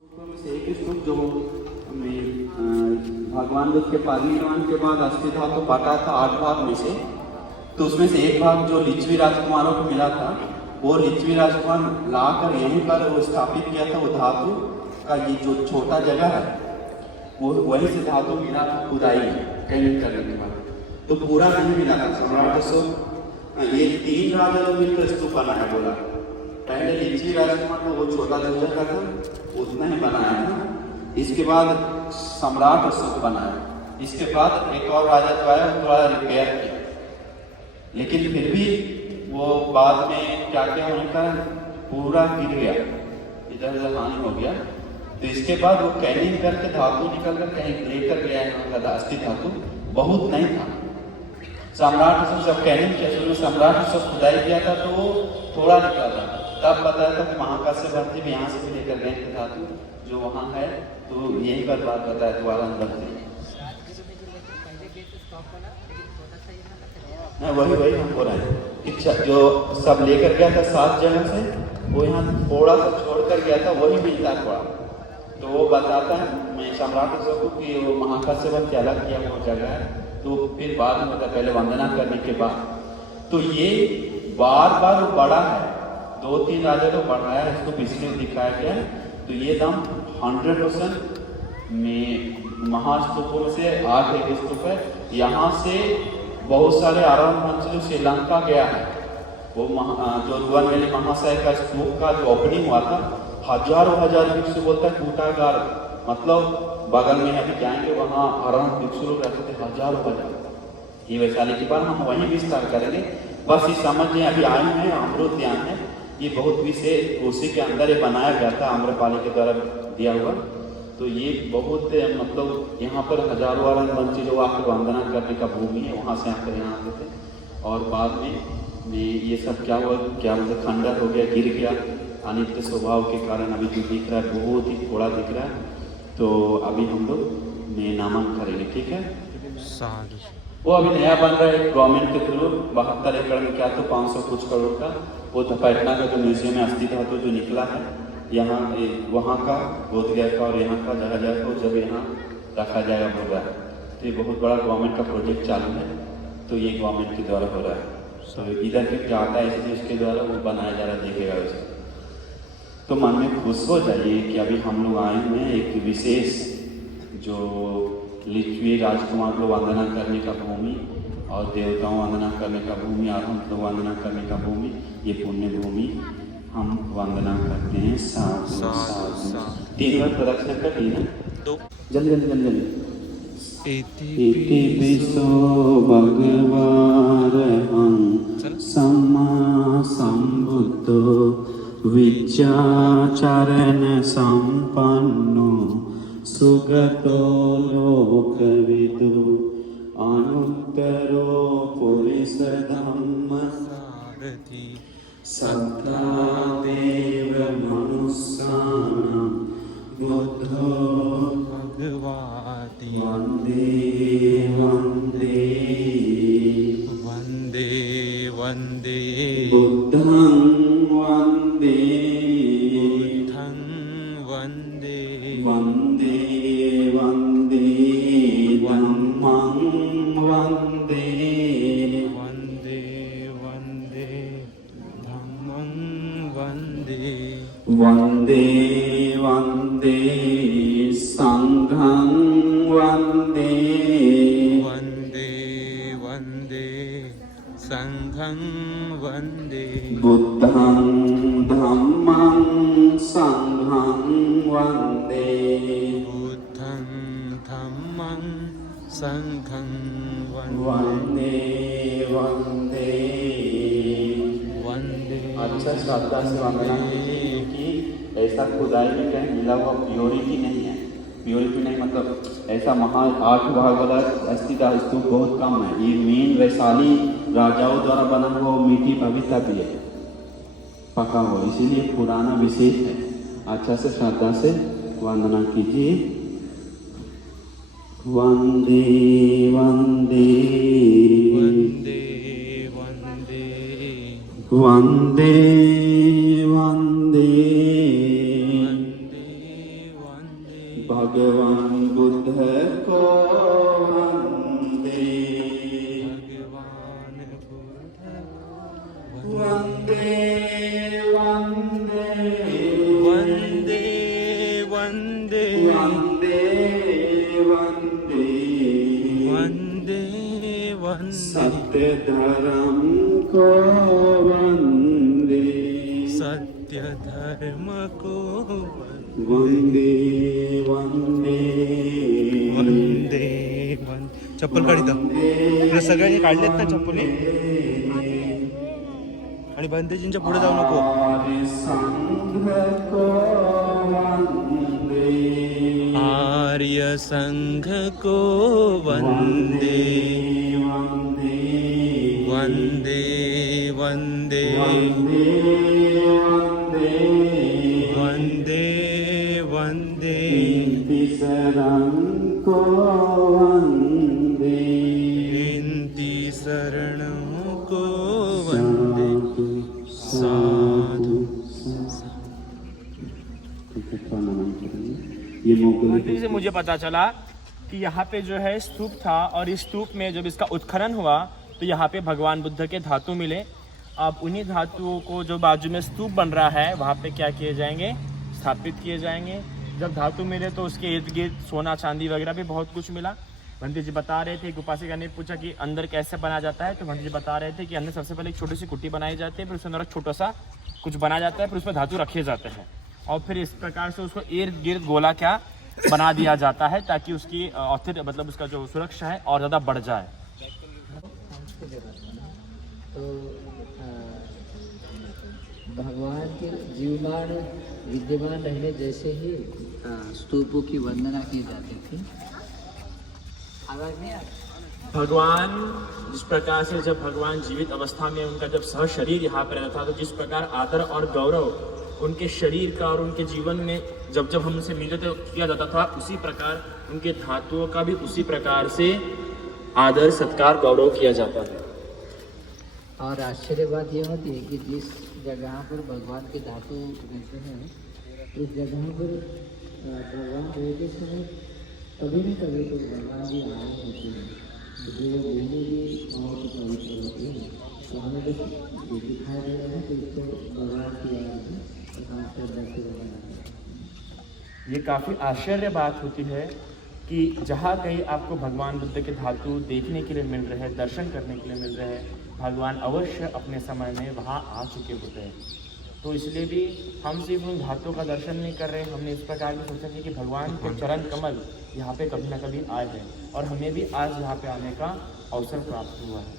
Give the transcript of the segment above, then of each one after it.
में से एक स्तूप जो भगवान बुद्ध के परिनिर्वाण के बाद अस्थि था तो बांटा था 8 भाग में से। तो उसमें से एक भाग जो लिच्छवी राजकुमारों को मिला था, वो लिच्छवी राजकुमार लाकर यहीं पर वो स्थापित किया था। वो धातु का ये जो छोटा जगह है वो वहीं से धातु मिला था खुदाई में कहीं करने के बाद, तो पूरा नहीं मिला था। सम्राट अशोक ये 3 राजा मिलकर स्तूप बनाया बोला। पहले लिच्छवी राजकुमार को वो छोटा जो जगह था उतना ही बनाया था। इसके बाद सम्राट अशोक बनाया। इसके बाद एक और राजा जो आया वो थोड़ा रिपेयर किया, लेकिन फिर भी वो बाद में क्या क्या उनका पूरा गिर गया, इधर उधर हानि हो गया। तो इसके बाद वो कैनिंग करके धातु निकल कर कहीं लेकर गया है, उनका अस्थि धातु बहुत नहीं था। सम्राट अशोक जब कैनिंग किया, शुरू में सम्राट अशोक खुदाई किया था तो वो थोड़ा निकला था। तब बताया था कि महाकाश्यप भर्ती भी यहाँ से भी लेकर गए थे धातु जो वहाँ है। तो यही पर बात बताया दोबारा भर्ती नहीं, वही हमको रहा है कि जो सब लेकर गया था 7 जगह से, वो यहाँ थोड़ा सा छोड़ कर गया था, वही मिलता थोड़ा। तो वो बताता है मैं सम्राट अशोक को कि वो महाकाश्यप भर्ती अलग किया वो जगह है। तो फिर बाद में होता पहले वंदना करने के बाद। तो ये बार बार वो बड़ा है, 2-3 राजा को बढ़ाया है, इसको इसलिए दिखाया गया है। तो ये दाम 100% में महास्तूपों से 8 एक स्तूप है। यहाँ से बहुत सारे आराम मंच जो श्रीलंका गया है, वो जो रुवनवेली महाशय का स्तूप का जो ओपनिंग हुआ था, हजारों भिक्षु बोलता है कूटागार, मतलब बगल में अभी जाएंगे वहाँ आराम भिक्षु लोग रहते थे हजारों। ये वैशाली के बाद हम वहीं विस्तार करेंगे। बस ये समझ अभी आए हैं अमृतयान है, ये बहुत विशेष उसी के अंदर ये बनाया गया था, आम्रपाली के द्वारा दिया हुआ। तो ये बहुत मतलब यहाँ पर हजारों वंशी लोग आकर वंदना करने का भूमि है, वहाँ से आकर यहाँ आते थे। और बाद में ये सब क्या हुआ, क्या मतलब खंडर हो गया, गिर गया अनित्य स्वभाव के कारण। अभी जो दिख रहा है बहुत ही थोड़ा दिख रहा है। तो अभी हम लोग नामन करेंगे, ठीक है। वो अभी नया बन रहा है गवर्नमेंट के थ्रू, 72 एकड़ में क्या तो 500 कुछ करोड़ का। वो तो पटना का जो म्यूजियम में अस्थि धातु जो निकला है यहाँ वहाँ का बोधगया का और यहाँ का जगह जगह को जब यहाँ रखा जाएगा बोल रहा है। तो ये बहुत बड़ा गवर्नमेंट का प्रोजेक्ट चालू है, तो ये गवर्नमेंट के द्वारा हो रहा है। तो इधर के डाटा है इसलिए उसके द्वारा वो बनाया जा रहा है, देखेगा उसको तो मन में खुश हो जाइए कि अभी हम लोग आए हुए हैं एक विशेष जो लिच्छवी राजकुमार को वंदना करने का भूमि और देवताओं वंदना करने का भूमि, आरंभ लोग वंदना करने का भूमि, ये पुण्य भूमि हम वंदना करते हैं। साधु साधु 3 बार प्रदक्षिणा कर ली ना, जल्दी इति विसो भगवारहं सम्मा संबुद्धो विद्याचरण संपन्नो सुगतो लोकविदु अनुत्तरो पुरुष धम्म सारथि सत्ता देव मनुष्याणां बुद्धो भगवाति वन्दे वन्दे वन्दे वन्दे बुद्धं वन्दे बुद्धं वन्दे वन्दे वन्दे धम्मं वन्दे वन्दे वन्दे धम्मं वन्दे वन्दे वन्दे संघं वन्दे वन्दे वन्दे संघं वन्दे बुद्धं धम्मं संघं वन्दे बुद्धं धम्मं संघं वन्दे वन्दे वन्दे। अच्छा श्रद्धा से वंदना कीजिए कि ऐसा खुदाई में कहीं मिला हुआ प्योरिटी नहीं है। प्योरिटी नहीं मतलब ऐसा 8 भाग वाला अस्थि का स्तूप बहुत कम है। ये मेन वैशाली राजाओं द्वारा बना हुआ मीठी भविष्य भी है, पका हुआ, इसीलिए पुराना विशेष है। अच्छा से श्रद्धा से वंदना कीजिए। वंदे वंदे वंदे वंदे वंदे वंदे वंदे वंदे वंदे वंदे वंदे वंदे वंदे वंदे सत्य धर्म को वंदे सत्य धर्म को वंदे वंदे वंदे वंदे. चप्पल काढ इथं. तुला सगळ्यांनी काढलेत ना चप्पली. आणि बंदेजींच्या पुढे जाऊ नको. आर्य संघ को वंदे आर्य संघ को वंदे वंदे वंदे वंदे वंदे वंदे वंदे शरण को वंदे विनती शरण को वंदे साधु. ये मोगल मंत्री से मुझे पता चला कि यहाँ पे जो है स्तूप था और इस स्तूप में जब इसका उत्खनन हुआ तो यहाँ पे भगवान बुद्ध के धातु मिले. अब उन्हीं धातुओं को जो बाजू में स्तूप बन रहा है वहाँ पे क्या किए जाएंगे, स्थापित किए जाएंगे. जब धातु मिले तो उसके इर्द गिर्द सोना चांदी वगैरह भी बहुत कुछ मिला. पंडित जी बता रहे थे, एक उपासिका ने पूछा कि अंदर कैसे बनाया जाता है, तो पंडित जी बता रहे थे कि अंदर सबसे पहले एक छोटी सी कुट्टी बनाई जाती है, फिर उसके अंदर एक छोटा सा कुछ बनाया जाता है, फिर उसमें धातु रखे जाते हैं और फिर इस प्रकार से उसको इर्द गिर्द गोला क्या बना दिया जाता है ताकि उसकी औस्थिर मतलब उसका जो सुरक्षा है और ज़्यादा बढ़ जाए. तो भगवान के जीवमान विद्यमान रहने जैसे ही स्तूपों की वंदना की जाती थी. आवाज नहीं आ रही? भगवान जिस प्रकार से जब भगवान जीवित अवस्था में उनका जब सह शरीर यहाँ पर रहता था तो जिस प्रकार आदर और गौरव उनके शरीर का और उनके जीवन में जब जब हम उनसे मिलते थे किया जाता था, उसी प्रकार उनके धातुओं का भी उसी प्रकार से आदर सत्कार गौरव किया जाता है. और आश्चर्य बात यह होती है कि जिस जगह पर भगवान के धातु रहते हैं उस जगह पर भगवान रहते समय कभी न कभी तो भगवान जी आए होते हैं. तो जो भूमि भी बहुत पवित्र होती है तो हमें जब दिखाई दे रहा है तो इसको भगवान की आए हैं. ये काफ़ी आश्चर्य बात होती है कि जहाँ कहीं आपको भगवान बुद्ध के धातु देखने के लिए मिल रहे हैं, दर्शन करने के लिए मिल रहे हैं, भगवान अवश्य अपने समय में वहाँ आ चुके होते हैं. तो इसलिए भी हम सिर्फ उन धातुओं का दर्शन नहीं कर रहे, हमने इस प्रकार की सोचा कि भगवान के चरण कमल यहाँ पे कभी ना कभी आए हैं और हमें भी आज यहाँ पे आने का अवसर प्राप्त हुआ है.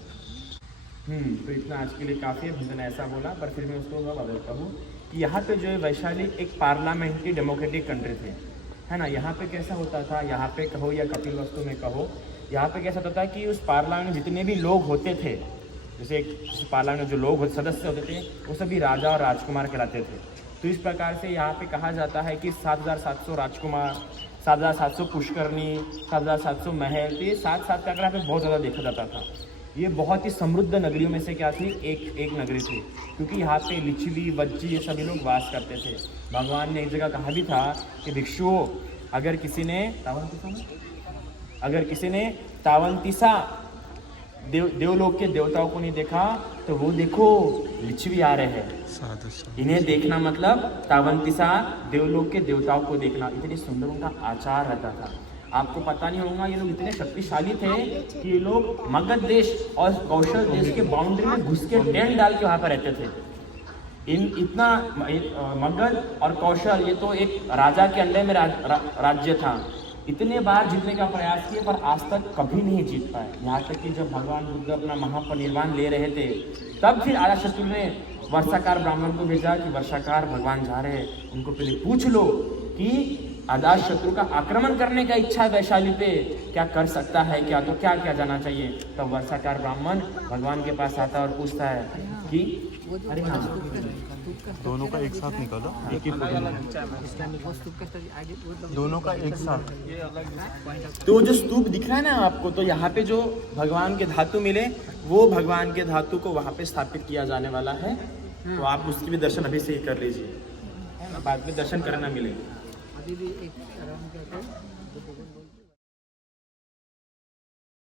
तो इतना आज के लिए काफ़ी है. भंजन ऐसा बोला पर फिर मैं उसको बदलता हूँ कि यहाँ पे जो है वैशाली एक पार्लियामेंट्री डेमोक्रेटिक कंट्री थे, है ना. यहाँ पे कैसा होता था, यहाँ पे कहो या कपिलवस्तु में कहो, यहाँ पे कैसा होता था कि उस पार्लियामेंट में जितने भी लोग होते थे, जैसे एक पार्लियामेंट में जो लोग सदस्य होते थे वो सभी राजा और राजकुमार कहलाते थे. तो इस प्रकार से यहाँ पे कहा जाता है कि 7,700 राजकुमार, 7,700 पुष्करणी, 7,700 महल, तो ये 7-7 का आंकड़ा पे बहुत ज़्यादा देखा जाता था. ये बहुत ही समृद्ध नगरियों में से क्या थी, एक नगरी थी, क्योंकि यहाँ पे लिच्छवी वज्जी ये सभी लोग वास करते थे. भगवान ने एक जगह कहा भी था कि भिक्षुओं अगर किसी ने तावंतिसा देवलोक के देवताओं को नहीं देखा तो वो देखो लिच्छवी आ रहे हैं. इन्हें देखना मतलब तावंतिसा देवलोक के देवताओं को देखना. इतनी सुंदर उनका आचार रहता था. आपको पता नहीं होगा ये लोग इतने शक्तिशाली थे कि ये लोग मगध देश और कौशल देश के बाउंड्री में घुस के टेंट डाल के वहाँ पर रहते थे. इतना मगध और कौशल ये तो एक राजा के अंडर में राज्य था. इतने बार जीतने का प्रयास किए पर आज तक कभी नहीं जीत पाए. यहाँ तक कि जब भगवान बुद्ध अपना महापरिनिर्वाण ले रहे थे तब फिर अजातशत्रु ने वर्षाकार ब्राह्मण को भेजा कि वर्षाकार भगवान जा रहे हैं, उनको पहले पूछ लो कि अजातशत्रु का आक्रमण करने का इच्छा है वैशाली पे, क्या कर सकता है, क्या तो क्या क्या जाना चाहिए. तब वर्षाकार ब्राह्मण भगवान के पास आता है और पूछता है कि अरे हाँ दोनों का एक साथ निकालो, एक ही दोनों का एक साथ. तो जो स्तूप दिख रहा है ना आपको, तो यहाँ पे जो भगवान के धातु मिले वो भगवान के धातु को वहाँ पे स्थापित किया जाने वाला है. तो आप उसकी भी दर्शन अभी से ही कर लीजिए, बाद में दर्शन करना मिलेगा. अभी भी एक